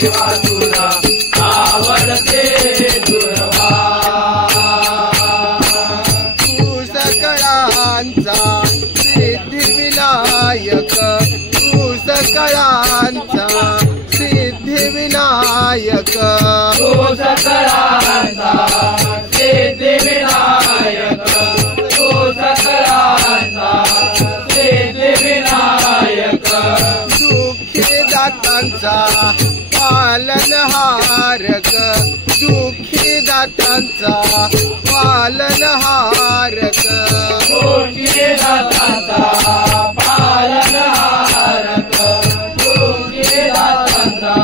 देवा तुला आवडते दुर्वा तू सकळांचा सिद्धिविनायक तू सकळांचा सिद्धिविनायक तू सकळांचा सिद्धिविनायक तू सकळांचा सिद्धिविनायक दुःखी दातांचा पालनहारक दुःखी दातांचा पालनहारक दुःखी दातांचा पालनहारक दुःखी दातांचा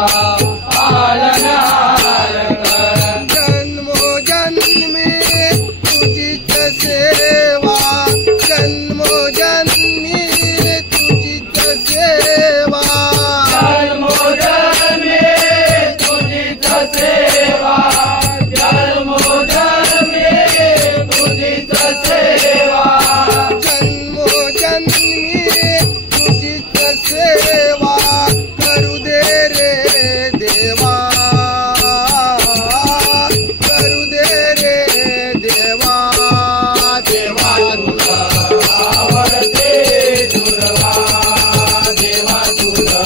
पालनहारक जन्मोजन्मी तुझीच सेवा जन्मोजन्मी तुझीच सेवा जन्मोजन्मी तुझीच सेवा जन्मोजन्मी तुझीच सेवा जन्मोजन्मी तुझीच सेवा करू दे रे देवा करू दे रे देवा देवा तुला आवडते दुर्वा देवा तुला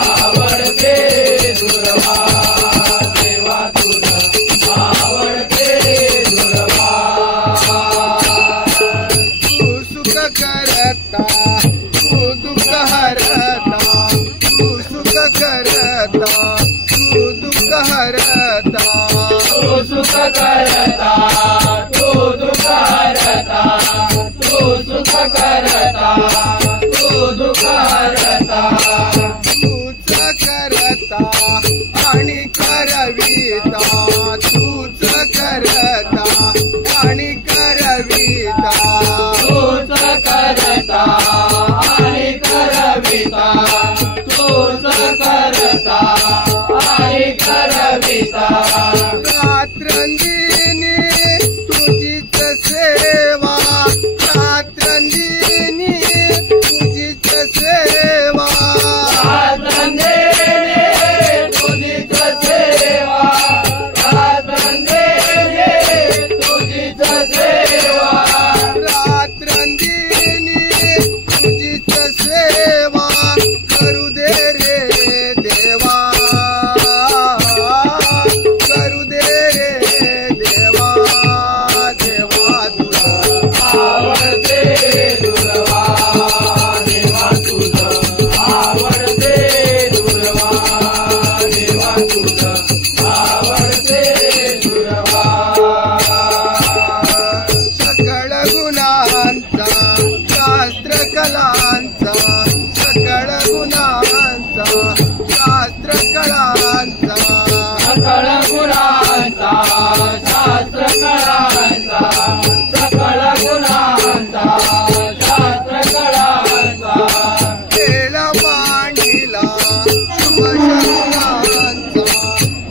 आवडते दुर्वा देवा तुला आवडते दुर्वा तू सुख करता तू दुःख हरता तू सुख करता तू दुःख हरता तू सुख करता तू दुःख हरता तू सुख करता तू दुःख हरता तूच करता आणि करविता तूच करता आणि करविता तूच करता आणि करविता तूच करता आणि करविता रात्रंदिनी तुझीच सेवा रात्रंदिनी तुझीच सेवा रात्रंदिनी तुझीच सेवा रात्रंदिनी तुझीच सेवा रात्रंदिनी तुझीच सेवा करू दे रे देवा करू दे रे देवा देवा तुला आवडते दुर्वा देवा तुला आवडते दुर्वा देवा तुला आवडते दुर्वा सकळ गुणांचा शास्त्र कलांचा सकळ गुणांचा शास्त्र कलांचा सकळ गुणांचा शास्त्र कलांचा सकळ गुणांचा शास्त्र कलांचा खेळ मांडिला शुभ शकुनांचा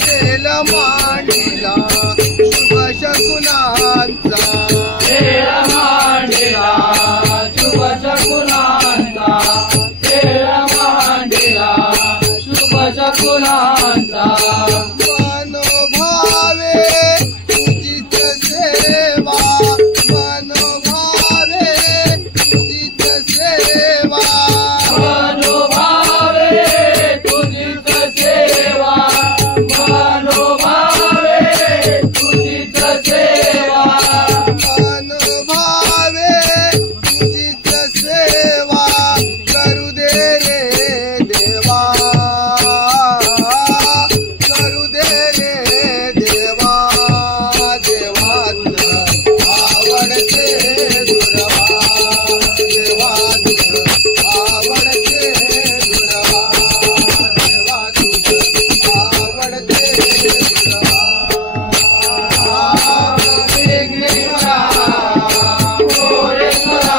खेळ मांडिला शुभ शकुनांचा खेळ मांडिला शुभ शकुनांचा खेळ मांडिला शुभ शकुनांचा मनोभावे तुझीच सेवा मनोभावे तुझीच सेवा मनोभावे तुझीच सेवा मनोभावे तुझीच सेवा मनोभावे तुझीच सेवा करू दे रे देवा करू दे रे देवा देवा तुला आवडते दुर्वा देवा तुला आवडते दुर्वा देवा तुला आवडते दुर्वा विघ्नेश्वरा मोरेश्वरा